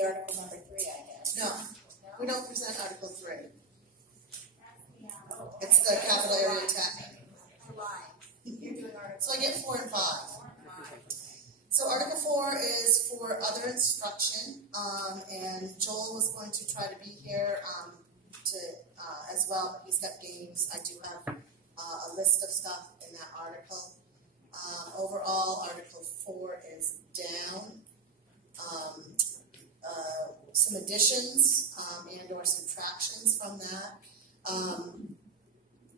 be Article number 3, I guess. No, we don't present Article 3. It's the capital area tech. You're doing Article So I get 4 and 5. So Article 4 is for other instruction, and Joel was going to try to be here as well. He's got games. I do have a list of stuff in that article. Overall, Article 4 is down. Some additions and or subtractions from that.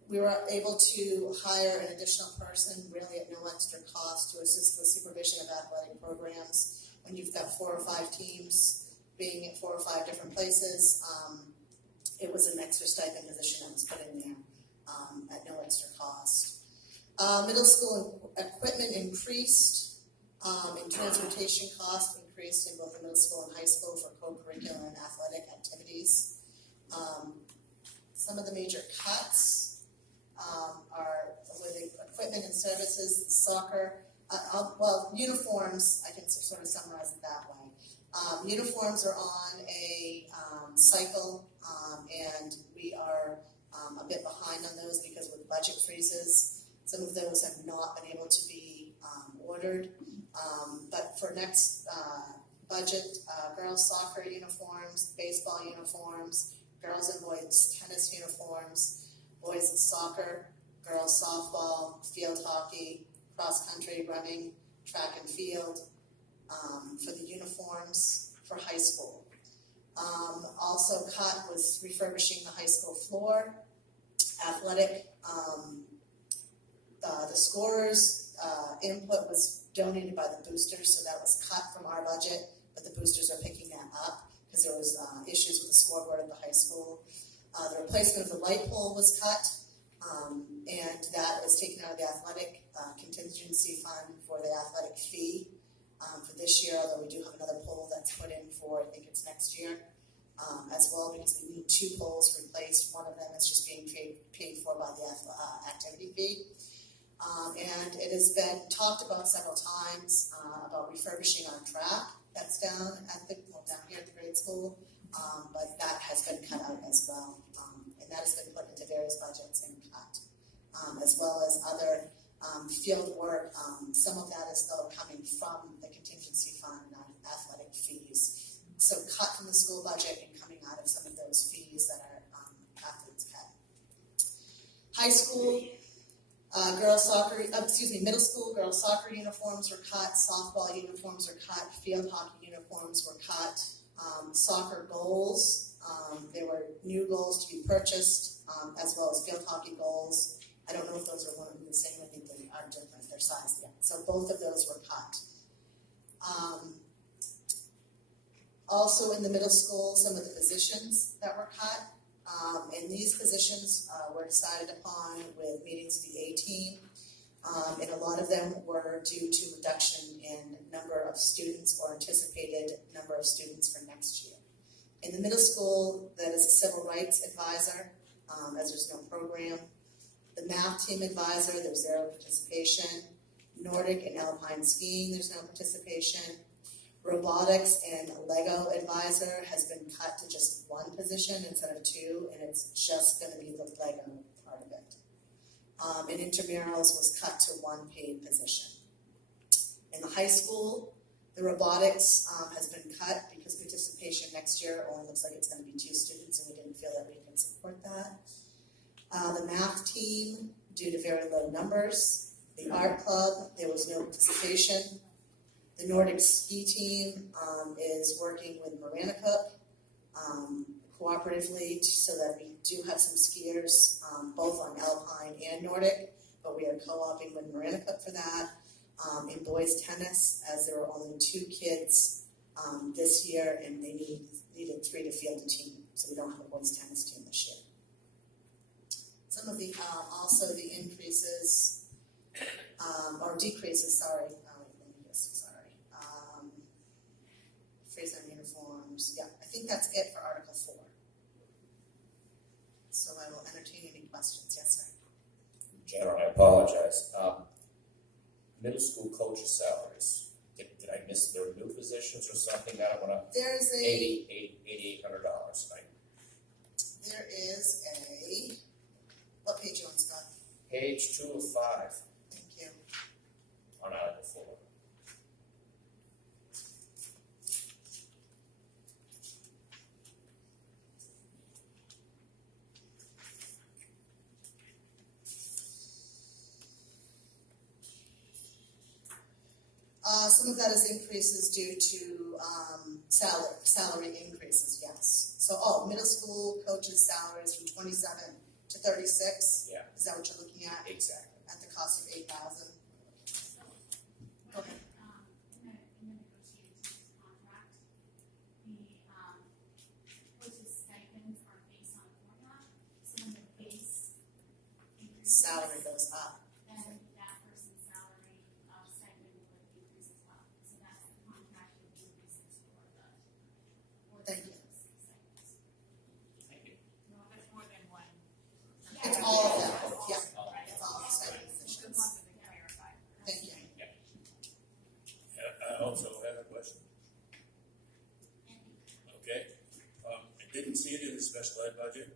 We were able to hire an additional person, really at no extra cost, to assist the supervision of athletic programs. When you've got 4 or 5 teams being at 4 or 5 different places, it was an extra stipend position that was put in there at no extra cost. Middle school equipment increased, and transportation costs increased in both the middle school and high school for co-curricular and athletic activities. Some of the major cuts are with equipment and services, soccer, uniforms. I can sort of summarize it that way. Uniforms are on a cycle, and we are a bit behind on those because with budget freezes, some of those have not been able to be ordered. But for next budget, girls soccer uniforms, baseball uniforms, girls and boys tennis uniforms, boys soccer, girls softball, field hockey, cross country, running, track and field, for the uniforms for high school. Also cut was refurbishing the high school floor, athletic, the scorers' input was donated by the boosters, so that was cut from our budget, but the boosters are picking that up because there was issues with the scoreboard at the high school. The replacement of the light pole was cut, and that was taken out of the athletic contingency fund for the athletic fee for this year, although we do have another pole that's put in for, I think it's next year, as well, because we need 2 poles replaced. One of them is just being paid for by the activity fee. And it has been talked about several times about refurbishing our track that's down here at the grade school, but that has been cut out as well, and that has been put into various budgets and cut, as well as other field work. Some of that is though coming from the contingency fund and athletic fees. So cut from the school budget and coming out of some of those fees that our athletes pay. High school. Middle school girls soccer uniforms were cut, softball uniforms were cut, field hockey uniforms were cut, soccer goals, there were new goals to be purchased, as well as field hockey goals. I don't know if those are one and the same, I think they are different, their size, yeah. So both of those were cut. Also in the middle school, some of the positions that were cut. And these positions were decided upon with meetings of the A team, and a lot of them were due to reduction in number of students or anticipated number of students for next year. In the middle school, that is a civil rights advisor, as there's no program. The math team advisor, there's 0 participation. Nordic and alpine skiing, there's no participation. Robotics and Lego advisor has been cut to just 1 position instead of 2, and it's just going to be the Lego part of it. And intramurals was cut to 1 paid position. In the high school, the robotics has been cut because participation next year only looks like it's going to be 2 students, and we didn't feel that we could support that. The math team, due to very low numbers. The art club, there was no participation. The Nordic ski team is working with Maranacook cooperatively so that we do have some skiers both on Alpine and Nordic, but we are co-oping with Maranacook for that. In boys tennis, as there were only 2 kids this year, and they needed 3 to field a team, so we don't have a boys tennis team this year. Some of the also the increases or decreases, sorry. Phrase on uniforms. Yeah, I think that's it for Article 4. So I will entertain any questions. Yes, sir. General, I apologize. Middle school coaches' salaries. Did I missed their new positions or something, that went up There's a, $8,800, right? there is a, what page you on, Scott? Page 2 of 5 Thank you. on Article 4. Some of that is increases due to salary increases, yes. So, middle school coaches' salaries from 27 to 36. Yeah. Is that what you're looking at? Exactly. At the cost of $8,000. Okay. In the negotiated teacher's contract, the coaches' stipends are based on a formula. So when the base increases, Salary goes up. then that person's salary stipend would increase as well. So that's the contracted increases for the Thank you. stipends. Thank you. No, that's more than one. It's all of them, yeah. Right. It's all stipend Good positions. one to clarify. Thank you. I also have a question. Okay, I didn't see it in the special ed budget,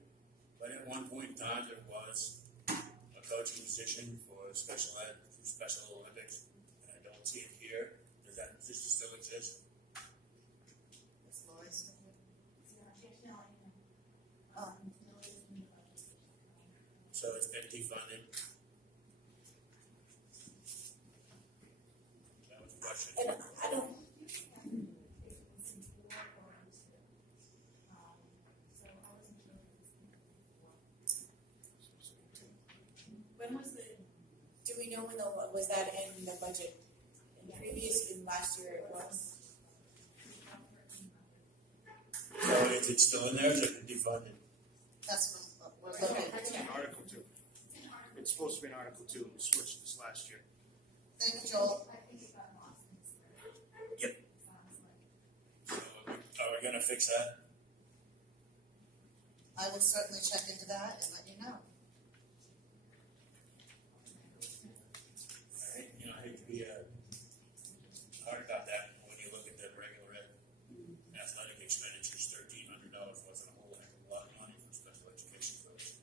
but at one point in time, there was a coaching position for special ed, Special Olympics, and I don't see it here. Does that position still exist? Is Lori still here? So it's been defunded? That was a question. And I don't, When was the, do we know when was that in the budget? In last year it was? So is it still in there, or is it defunded? That's what we're looking at. It's in Article 2. It's supposed to be in Article 2. We switched this last year. Thank you, Joel. I think it got lost in this. Yep. So are we gonna fix that? I will certainly check into that and let you know. I hate to be hard about that when you look at the regular ed athletic expenditures. $1,300 wasn't a whole heck of a lot of money for special education folks.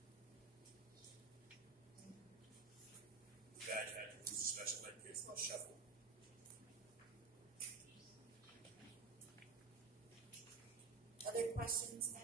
Guys had to lose the special ed kids for a shuffle. Other questions now?